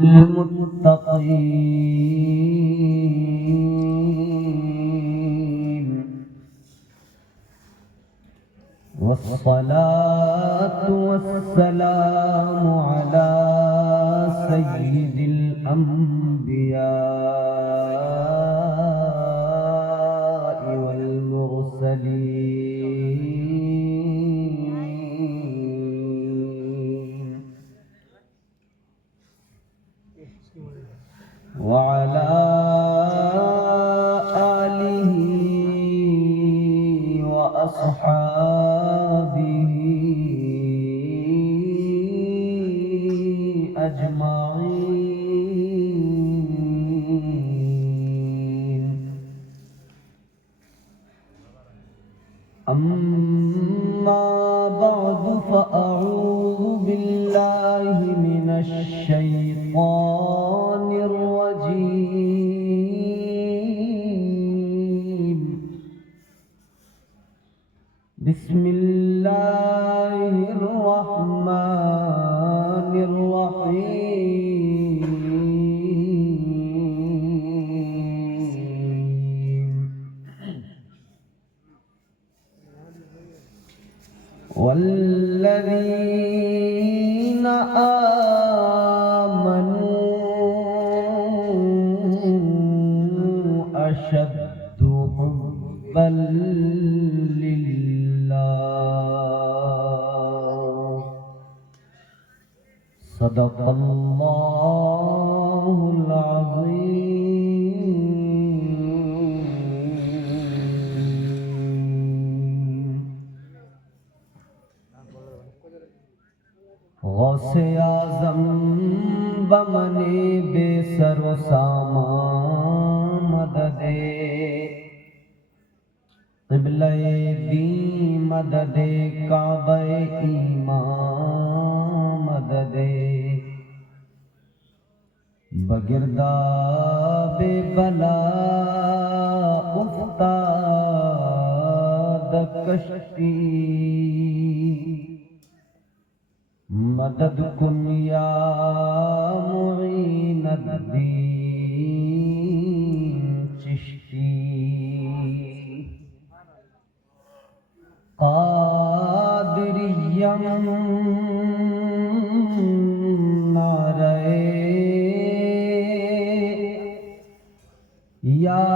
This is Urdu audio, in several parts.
المتقين والصلاة والسلام على سيد الأنبياء والمرسلين وعلى آله وأصحابه أجمعين. أما بعد فأعوذ بالله من الشيطان الرجيم. بسم الله الرحمن الرحيم. والذين آمنوا أشد حبا لله. صدق الله العظيم. غوث اعظم بمن بے سر و سامان مدد قبلہ دی مدد کعبہ ایمان مدد بگرداب بلا افتاد کشتی مدد کن یا معین الدین چشتی. قادریم نعرہ یا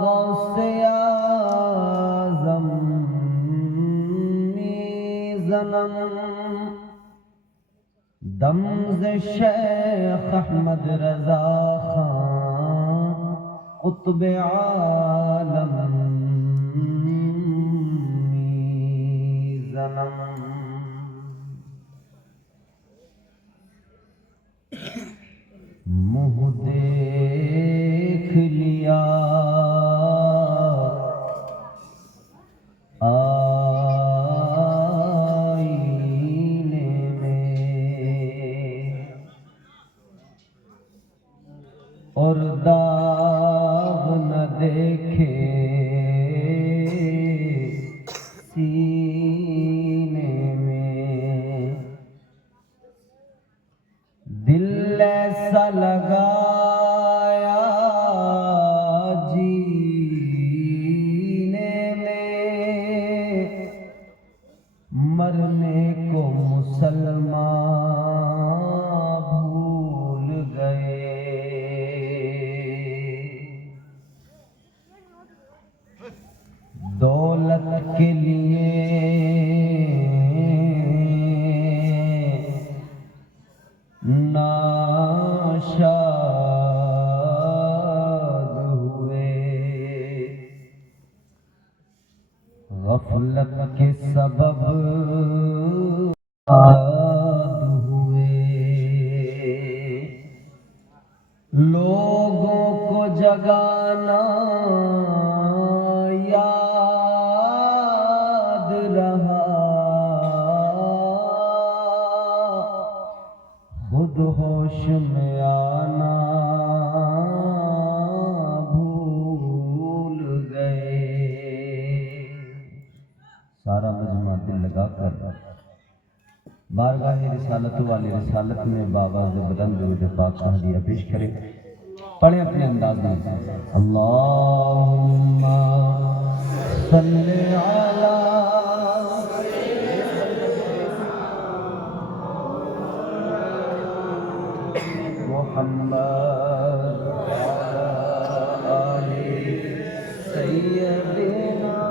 غوث اعظم میزنم دمز شیخ احمد رضا خان قطب عالم میزنم. منہ دیکھ لیا آئینے میں اور داغ نہ دیکھے سینے میں. دل ایسا لگایا جینے میں مرنے کو مسلمان بھول گئے. دولت کے لیے ناشاد ہوئے. غفلت کے سبب ہوئے. لوگوں کو جگانا یاد رہا خود ہوش میں آنا بھول گئے. سارا مجمع دل لگا کر بارگاہ رسالت والی رسالت میں بآواز بلند درود پاک کا ہدیہ پیش کریں. پڑھیں اپنے انداز میں. اللہم صلی علی محمد وعلی آل سیدنا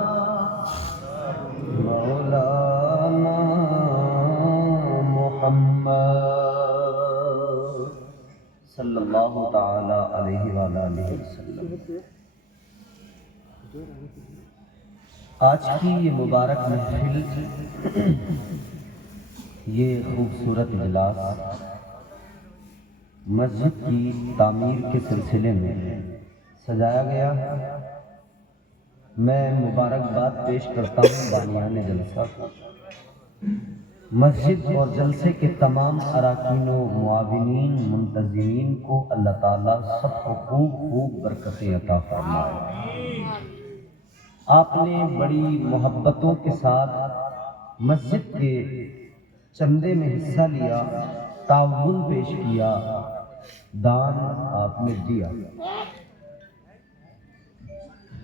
مولانا محمد صلی اللہ تعالی علیہ وآلہ وسلم. آج کی یہ مبارک محفل، یہ خوبصورت اجلاس مسجد کی تعمیر کے سلسلے میں سجایا گیا. میں مبارکباد پیش کرتا ہوں بانیان جلسہ کو. مسجد اور جلسے کے تمام اراکین و معاونین منتظمین کو اللہ تعالیٰ سب کو خوب خوب برکتیں عطا فرمائے. آپ نے بڑی محبتوں کے ساتھ مسجد کے چندے میں حصہ لیا، تعاون پیش کیا، دان آپ نے دیا.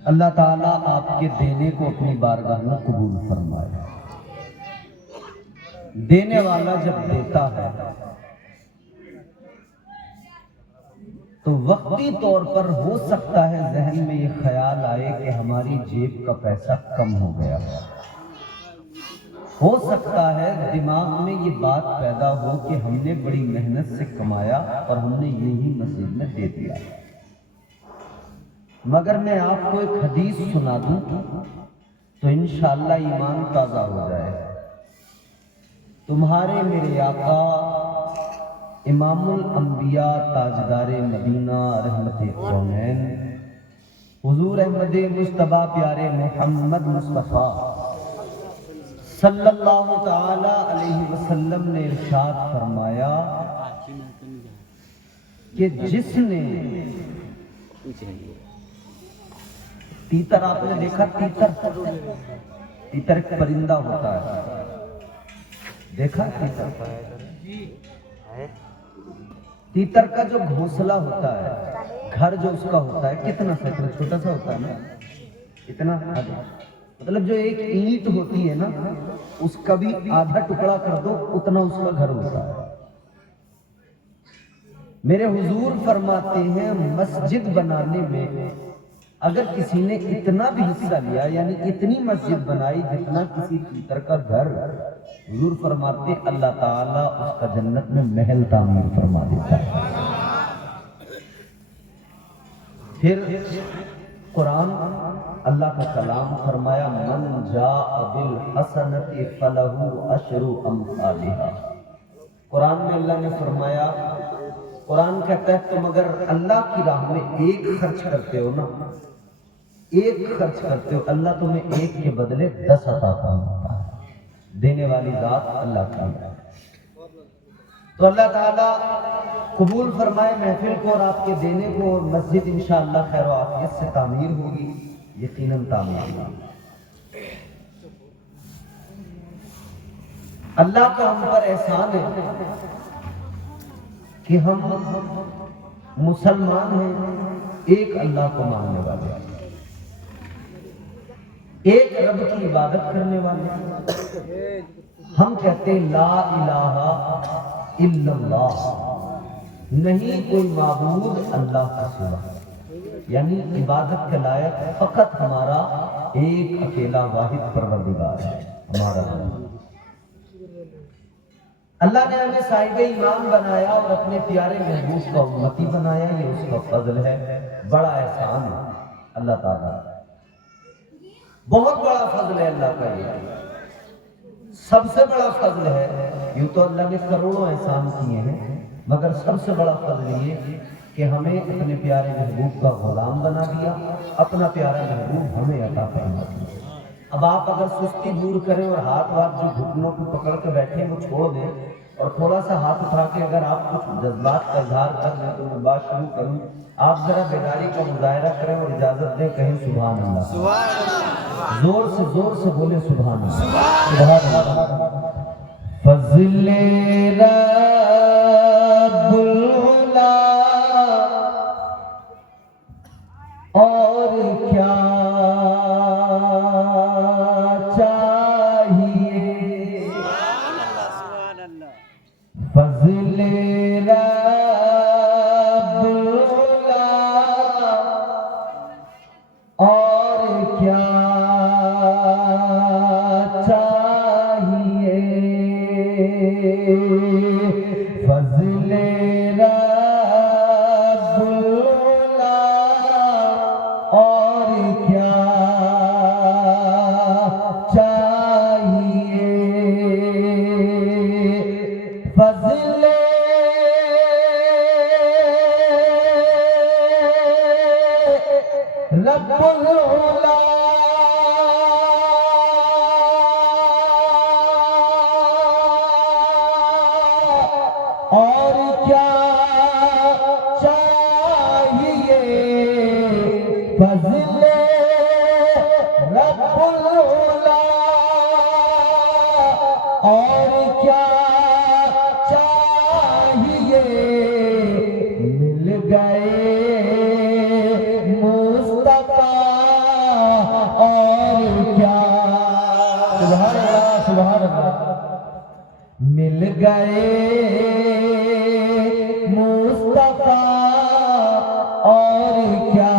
اللہ تعالیٰ آپ کے دینے کو اپنی بارگاہ میں قبول فرمائے. دینے والا جب دیتا ہے تو وقتی طور پر ہو سکتا ہے ذہن میں یہ خیال آئے کہ ہماری جیب کا پیسہ کم ہو گیا. ہو سکتا ہے دماغ میں یہ بات پیدا ہو کہ ہم نے بڑی محنت سے کمایا اور ہم نے یہی مسجد میں دے دیا. مگر میں آپ کو ایک حدیث سنا دوں تو انشاءاللہ ایمان تازہ ہو جائے. تمہارے میرے آقا امام الانبیاء تاجدار مدینہ رحمت کونین حضور احمد مصطفیٰ پیارے محمد مصطفیٰ صلی اللہ تعالی علیہ وسلم نے ارشاد فرمایا کہ جس نے تیتر، آپ نے دیکھا تیتر ایک پرندہ ہوتا ہے، دیکھا تیتر کا جو گھونسلہ ہوتا ہے، گھر جو اس کا ہوتا ہے کتنا سا چھوٹا سا ہوتا ہے نا، اتنا، مطلب جو ایک اینٹ ہوتی ہے نا اس کا بھی آدھا ٹکڑا کر دو اتنا اس کا گھر ہوتا ہے. میرے حضور فرماتے ہیں مسجد بنانے میں اگر کسی نے اتنا بھی حصہ لیا، یعنی اتنی مسجد بنائی جتنا کسی تیتر کا گھر، حضور فرماتے اللہ تعالیٰ اس کا جنت میں محل تعمیر فرما دیتا ہے. پھر قرآن اللہ کا کلام فرمایا من جاء بالحسنۃ فلہ عشر امثالھا. قرآن میں اللہ نے فرمایا، قرآن کہتا ہے تم اگر اللہ کی راہ میں ایک خرچ کرتے ہو نا، ایک خرچ کرتے ہو، اللہ تمہیں ایک کے بدلے 10 عطا فرماتا ہے. دینے والی ذات اللہ تعالیٰ. تو اللہ تعالیٰ قبول فرمائے محفل کو اور آپ کے دینے کو. اور مسجد انشاءاللہ خیر و عافیت سے تعمیر ہوگی، یقیناً تعمیر ہوگی. اللہ کا ہم پر احسان ہے کہ ہم مسلمان ہیں، ایک اللہ کو ماننے والے، ایک رب کی عبادت کرنے والے. ہم کہتے ہیں لا الہ الا اللہ، نہیں کوئی معبود اللہ کا سوا، یعنی عبادت کے لائق فقط ہمارا ایک اکیلا واحد پروردگار ہے، ہمارا رب. اللہ نے ہمیں صاحب ایمان بنایا اور اپنے پیارے محبوب کا امتی بنایا، یہ اس کا فضل ہے، بڑا احسان ہے اللہ تعالیٰ، بہت بڑا فضل ہے اللہ کا. یہ سب سے بڑا فضل ہے، یوں تو اللہ نے کروڑوں احسان کیے ہیں، مگر سب سے بڑا فضل یہ کہ ہمیں اپنے پیارے محبوب کا غلام بنا دیا، اپنا پیارا محبوب ہمیں عطا فرما دیا. اب آپ اگر سستی دور کریں اور ہاتھ جو گھٹنوں کو پکڑ کے بیٹھے وہ چھوڑ دیں اور تھوڑا سا ہاتھ اٹھا کے اگر آپ کچھ جذبات کا اظہار کر لیں تو میں بات شروع کروں. آپ ذرا بیداری کا مظاہرہ کریں اور اجازت دیں، کہیں سبحان اللہ، زور سے بولے سبحان اللہ. فضل رب العلا اور کیا چاہیے، فضل رب العلا اور کیا چاہیے، فضل رب العلا اور کیا چاہیے، فضل رب العلا اور کیا چاہیے، فضل رب العلا اور کیا چاہیے، مل گئے مصطفیٰ اور کیا، سبحان اللہ سبحان اللہ، مل گئے مصطفیٰ اور کیا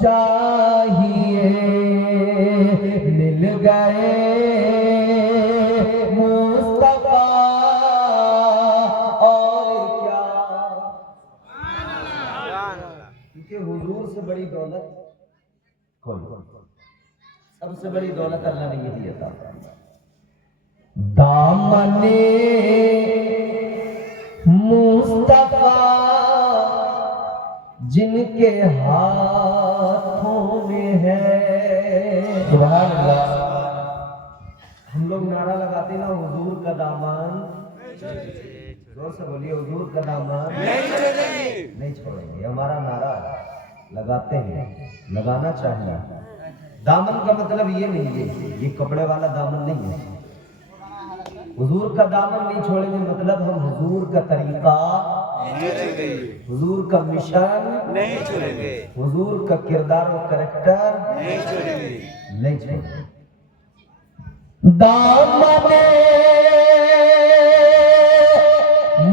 چاہیے، مل گئے مصطفیٰ اور کیا، کیونکہ حضور سے بڑی دولت کوئی، سب سے بڑی دولت اللہ نے یہ دیا تھا، دامن مصطفیٰ جن کے ہاتھوں میں ہے، سبحان اللہ، ہم لوگ نعرہ لگاتے نا حضور کا دامن، زور سے بولیے حضور کا دامن نہیں چھوڑیں گے، ہمارا نعرہ لگاتے ہیں، لگانا چاہیے، دامن کا مطلب یہ نہیں ہے یہ کپڑے والا دامن نہیں ہے، حضور کا دامن نہیں چھوڑیں گے مطلب ہم حضور کا طریقہ حضور کا مشن نہیں چھوڑیں گے، حضور کا کردار و کریکٹر نہیں چھوڑیں گے، نہیں چھوڑیں گے، دامن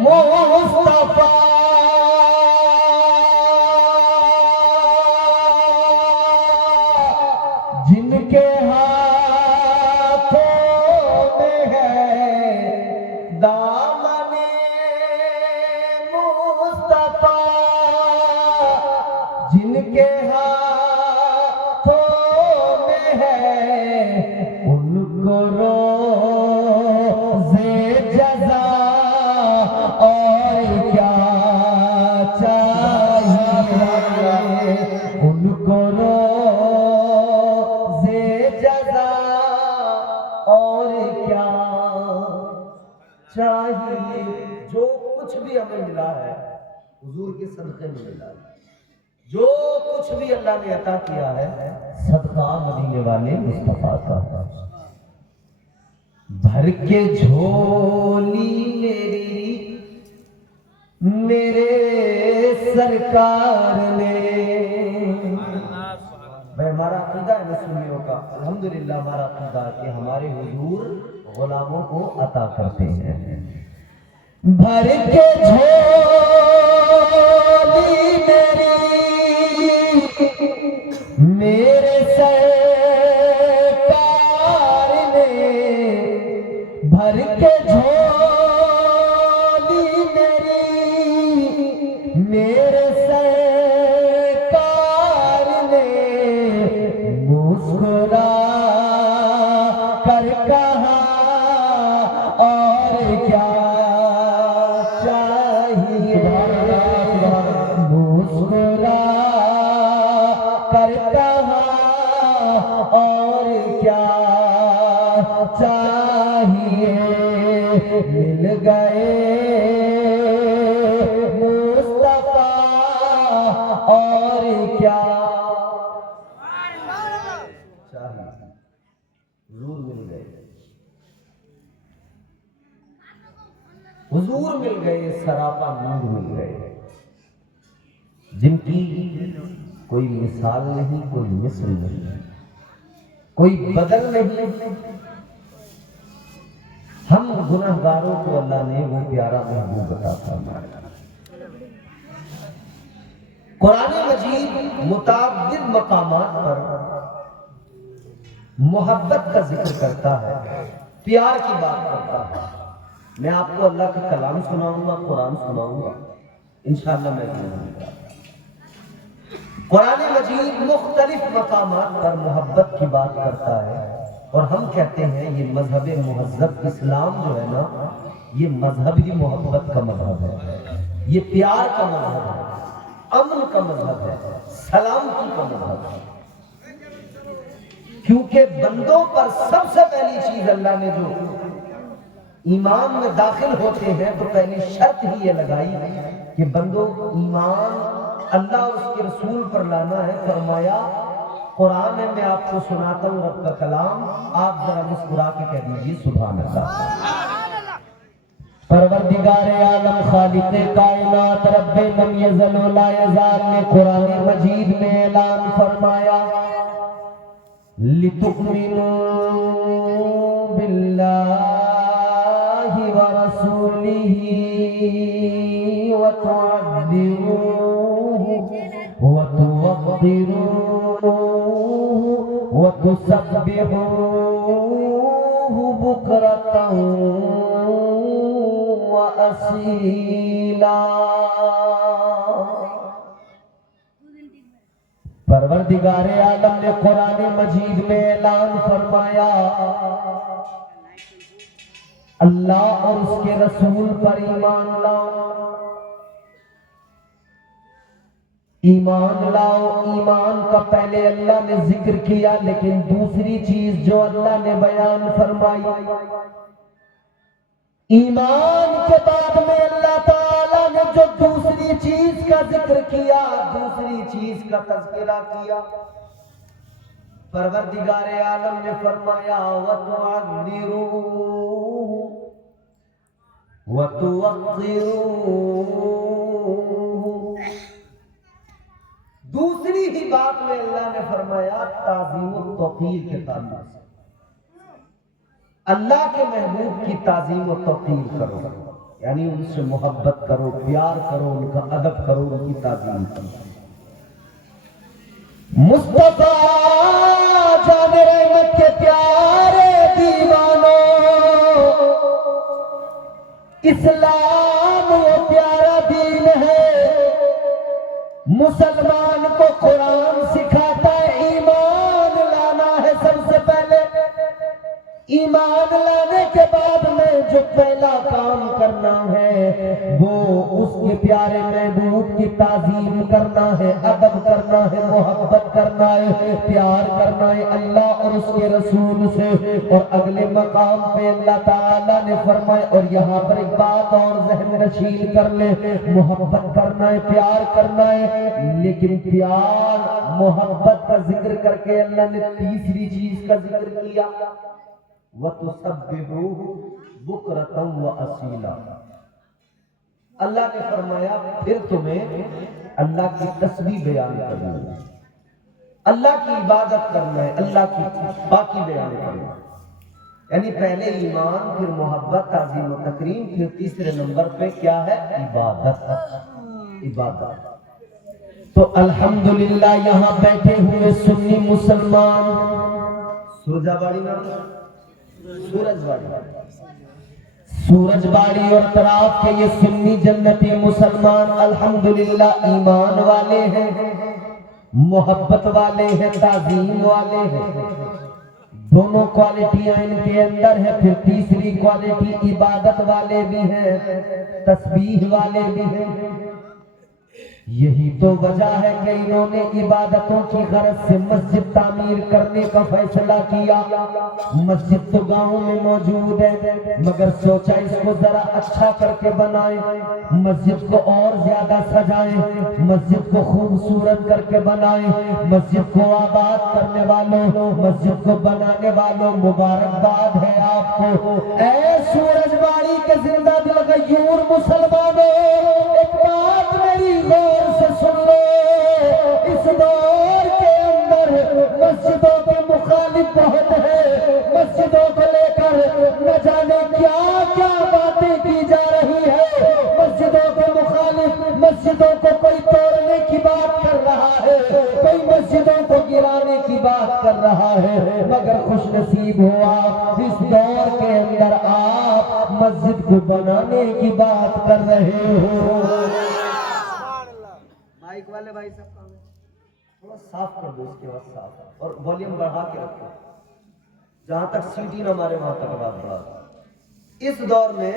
مصطفیٰ جن کے ہاتھوں میں ہے، دامن مصطفیٰ جن کے ہاتھوں میں ہے، ان کو روزے جزا اور کیا چاہیے، ان کو روزے جزا اور کیا چاہیے، جو کچھ بھی ہمیں ملا ہے حضور کے صدقے میں ملا ہے، جو کچھ بھی اللہ نے عطا کیا ہے صدقہ مدینے والے مصطفیٰ کا، بھر کے جھولی میرے سرکار نے، ہمارا عقیدہ ہے مسلمانوں کا الحمدللہ، ہمارا عقیدہ کہ ہمارے حضور غلاموں کو عطا کرتے ہیں، بھر کے جھولی میرے سرکار نے، بھر کے جھولی میرے سرکار نے، مسکرا کر کہا اور کیا چاہیے، حضور مل گئے، سراپا نور مل گئے، جن کی کوئی مثال نہیں، کوئی مثل نہیں، کوئی بدل نہیں۔ ہم گنہگاروں کو اللہ نے وہ پیارا محبوب عطا فرمایا۔ قرآن مجید متعدد مقامات پر محبت کا ذکر کرتا ہے، پیار کی بات کرتا ہے۔ میں آپ کو اللہ کا کلام سناؤں گا، قرآن سناؤں گا انشاءاللہ۔ میں قرآن مجید مختلف مقامات پر محبت کی بات کرتا ہے، اور ہم کہتے ہیں یہ مذہب مہذب اسلام جو ہے نا، یہ مذہب ہی محبت کا مذہب ہے، یہ پیار کا مذہب ہے، امن کا مذہب ہے، سلامتی کا مذہب ہے۔ کیونکہ بندوں پر سب سے پہلی چیز اللہ نے جو ایمان میں داخل ہوتے ہیں تو پہلی شرط ہی یہ لگائی کہ بندوں ایمان اللہ اور اس کے رسول پر لانا ہے۔ فرمایا قرآن ہے، میں آپ کو سناتا ہوں رب کا کلام، آپ ذرا مسکرا کے کہہ دیجیے سبحان اللہ۔ پروردگار عالم خالق کائنات رب من یزل و لا یزال نے قرآن مجید میں اعلان فرمایا لِتُؤْمِنُوا بِاللَّهِ وَرَسُولِهِ وَتُعَذِّرُوهُ وَتُوَقِّرُوهُ وَتُسَبِّحُوهُ بُكْرَةً وَأَصِيلًا۔ پروردگار عالم نے قرآن مجید میں اعلان فرمایا اللہ اور اس کے رسول پر ایمان لاؤ، ایمان لاؤ۔ ایمان کا پہلے اللہ نے ذکر کیا، لیکن دوسری چیز جو اللہ نے بیان فرمائی، ایمان کے بعد میں اللہ تعالیٰ نے جو دوسری چیز کا ذکر کیا، دوسری چیز کا تذکرہ کیا، پروردگار عالم نے فرمایا وَتُعَذِّرُوهُ وَتُوَقِّرُوهُ۔ دوسری ہی بات میں اللہ نے فرمایا تعظیم و توقیر کے تعلق سے اللہ کے محبوب کی تعظیم و توقیر کرو، یعنی ان سے محبت کرو، پیار کرو، ان کا ادب کرو، ان کی تعظیم کرو۔ مصطفیٰ جان رحمت کے پیارے دیوانوں، اسلام وہ پیارا دین ہے، مسلمان کو قرآن سکھاتا ہے ایمان لانا ہے سب سے پہلے، ایمان لانے کے بعد میں جو پہلا کام کرنا ہے وہ اس کے پیارے محبوب کی تعظیم کرنا ہے، ادب کرنا ہے، محبت کرنا ہے، پیار کرنا ہے اللہ اور اس کے رسول سے۔ اور اگلے مقام پہ اللہ تعالیٰ نے فرمایا، اور یہاں پر ایک بات اور ذہن نشین کر لیں، محبت کرنا ہے، پیار کرنا ہے، لیکن پیار محبت کا ذکر کر کے اللہ نے تیسری چیز کا ذکر کیا وَتُسَبِّحُوهُ بُكْرَةً وَأَصِيلًا۔ اللہ نے فرمایا پھر تمہیں اللہ کی تسبیح بیان کرنا ہے، اللہ کی عبادت کرنا ہے، اللہ کی پاکی بیان کرنا ہے، یعنی پہلے ایمان، پھر محبت، تعظیم و تکریم، پھر تیسرے نمبر پہ کیا ہے؟ عبادت۔ عبادت تو الحمدللہ یہاں بیٹھے ہوئے سنی مسلمان، سورج باڑی میں سورج باڑی اور طراف کے یہ سنی جنتی مسلمان الحمدللہ ایمان والے ہیں، محبت والے ہیں، تعظیم والے ہیں، دونوں کوالٹیاں ان کے اندر ہیں۔ پھر تیسری کوالٹی عبادت والے بھی ہیں، تسبیح والے بھی ہیں۔ یہی تو وجہ ہے کہ انہوں نے عبادتوں کی غرض سے مسجد تعمیر کرنے کا فیصلہ کیا۔ مسجد تو گاؤں میں موجود ہے، مگر سوچا اس کو ذرا اچھا کر کے بنائیں، مسجد کو اور زیادہ سجائیں، مسجد کو خوبصورت کر کے بنائیں۔ مسجد کو آباد کرنے والوں، مسجد کو بنانے والوں مبارکباد ہے آپ کو۔ اے سورج باڑی کے زندہ دل غیور مسلمانوں، ایک بات میری غور سے سن لو، اس دور کے اندر مسجدوں کے مخالف بہت ہے، مسجدوں کو لے کر نہ جانے کیا کیا باتیں کی جا رہی ہے، مسجدوں کے مخالف مسجدوں کو کوئی توڑنے کی بات کر رہا ہے، کوئی مسجدوں کو گرانے کی بات کر رہا ہے، مگر خوش نصیب ہو آپ اس دور کے اندر آپ مسجد کو بنانے کی بات کر رہے ہو۔ مائک والے بھائی صاحب تھوڑا صاف کر دو، اس کے بعد صاف اور والیوم بڑھا کے رکھو، جہاں تک سیٹی نہ مارے وہاں تک بات بڑھا۔ اس دور میں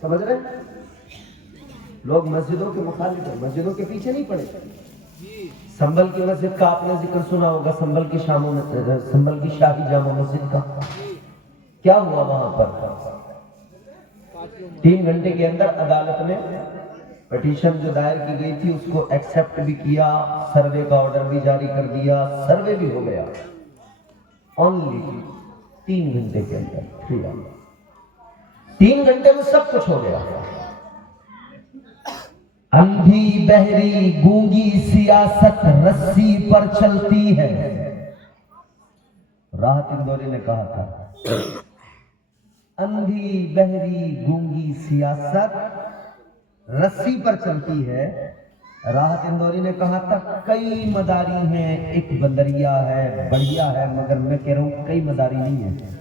سمجھ رہے ہیں لوگ مسجدوں کے مخالف ہیں، مسجدوں کے پیچھے نہیں پڑے۔ سنبل کی مسجد کا آپ نے ذکر سنا ہوگا، سنبل کی شاہی جامع مسجد کا کیا ہوا وہاں پر؟ 3 گھنٹے کے اندر عدالت نے پٹیشن جو دائر کی گئی تھی اس کو ایکسپٹ بھی کیا، سروے کا آرڈر بھی جاری کر دیا، سروے بھی ہو گیا، اونلی 3 گھنٹے کے اندر۔ 3 گھنٹے میں سب کچھ ہو گیا۔ اندھی بہری گونگی سیاست رسی پر چلتی ہے، راحت اندوری نے کہا تھا، اندھی بہری گونگی سیاست رسی پر چلتی ہے۔ راحت اندوری نے کہا تھا کئی مداری ہیں، ایک بندریا ہے، بڑھیا ہے، مگر میں کہہ رہا ہوں کئی مداری نہیں ہے۔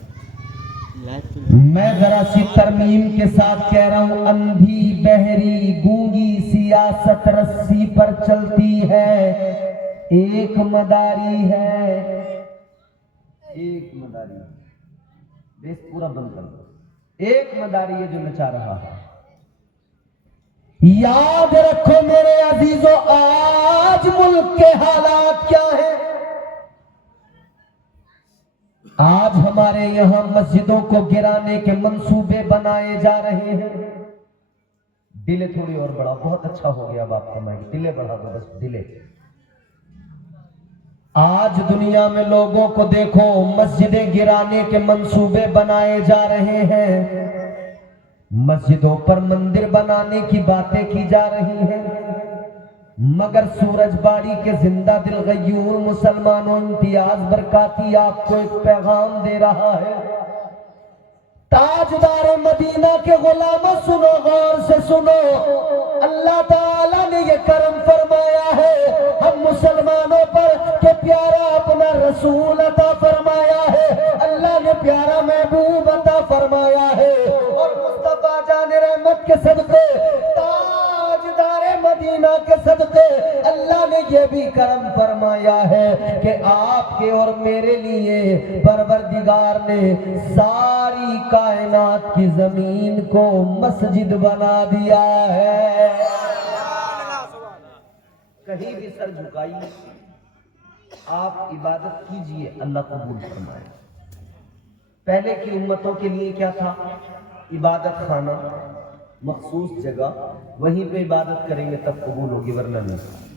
میں ذرا سی ترمیم کے ساتھ کہہ رہا ہوں، اندھی بہری گونگی سیاست رسی پر چلتی ہے، ایک مداری ہے، ایک مداری، بیس پورا بند کر دو، ایک مداری ہے جو نچا رہا ہے۔ یاد رکھو میرے عزیزو، آج ملک کے حالات کیا ہیں؟ آج ہمارے یہاں مسجدوں کو گرانے کے منصوبے بنائے جا رہے ہیں۔ دلے تھوڑی اور بڑھا، بہت اچھا ہو گیا، اب آپ فرمائیں دلے بڑھا دو، بس دلے۔ آج دنیا میں لوگوں کو دیکھو، مسجدیں گرانے کے منصوبے بنائے جا رہے ہیں، مسجدوں پر مندر بنانے کی باتیں کی جا رہی ہیں، مگر سورج باڑی کے زندہ دل غیور مسلمانوں، امتیاز برکاتی آپ کو ایک پیغام دے رہا ہے۔ تاجدار مدینہ کے غلاموں سنو، غور سے سنو، اللہ تعالیٰ نے یہ کرم فرمایا ہے ہم مسلمانوں پر کہ پیارا اپنا رسول عطا فرمایا ہے، اللہ نے پیارا محبوب عطا فرمایا ہے، اور مصطفیٰ جان رحمت کے صدقے، تاجدار مدینہ کے صدقے اللہ نے یہ بھی کرم فرمایا ہے کہ آپ کے اور میرے لیے پروردگار نے ساری کائنات کی زمین کو مسجد بنا دیا ہے۔ کہیں بھی سر جھکائیے، آپ عبادت کیجئے، اللہ قبول فرمائے۔ پہلے کی امتوں کے لیے کیا تھا؟ عبادت خانہ، مخصوص جگہ، وہیں پہ عبادت کریں گے تب قبول ہوگی، ورنہ نہیں۔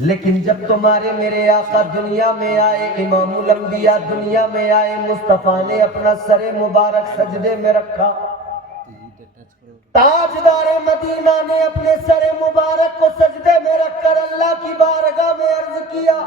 لیکن جب تمہارے میرے آقا دنیا میں آئے، امام الانبیاء دنیا میں آئے، مصطفیٰ نے اپنا سر مبارک سجدے میں رکھا، تاجدار مدینہ نے اپنے سر مبارک کو سجدے میں رکھ کر اللہ کی بارگاہ میں عرض کیا،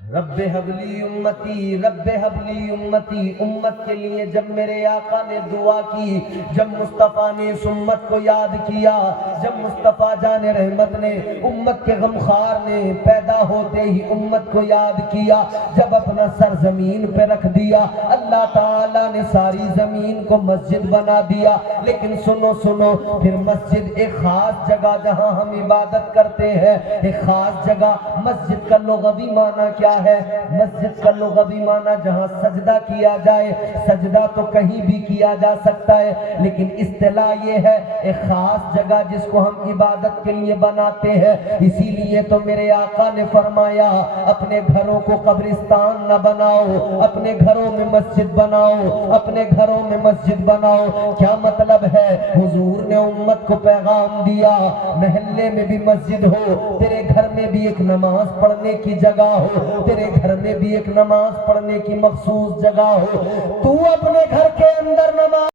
رب حبلی امتی، رب حبلی امتی۔ امت کے لیے جب میرے آقا نے دعا کی، جب مصطفیٰ نے اس امت کو یاد کیا، جب مصطفیٰ جان رحمت نے، امت کے غمخوار نے پیدا ہوتے ہی امت کو یاد کیا، جب اپنا سر زمین پہ رکھ دیا، اللہ تعالیٰ نے ساری زمین کو مسجد بنا دیا۔ لیکن سنو سنو، پھر مسجد ایک خاص جگہ جہاں ہم عبادت کرتے ہیں، ایک خاص جگہ، مسجد کا لغوی معنی کیا ہے؟ مسجد کا لغوی معنی جہاں سجدہ کیا جائے۔ سجدہ تو کہیں بھی کیا جا سکتا ہے، لیکن اصطلاح یہ ہے ایک خاص جگہ جس کو ہم عبادت کے لیے بناتے ہیں۔ اسی لیے تو میرے آقا نے فرمایا اپنے گھروں کو قبرستان نہ بناؤ، اپنے گھروں میں مسجد بناؤ، اپنے گھروں میں مسجد بناؤ۔ کیا مطلب ہے؟ حضور نے امت کو پیغام دیا، محلے میں بھی مسجد ہو، تیرے گھر میں بھی ایک نماز پڑھنے کی جگہ ہو، تیرے گھر میں بھی ایک نماز پڑھنے کی مخصوص جگہ ہو، تو اپنے گھر کے اندر نماز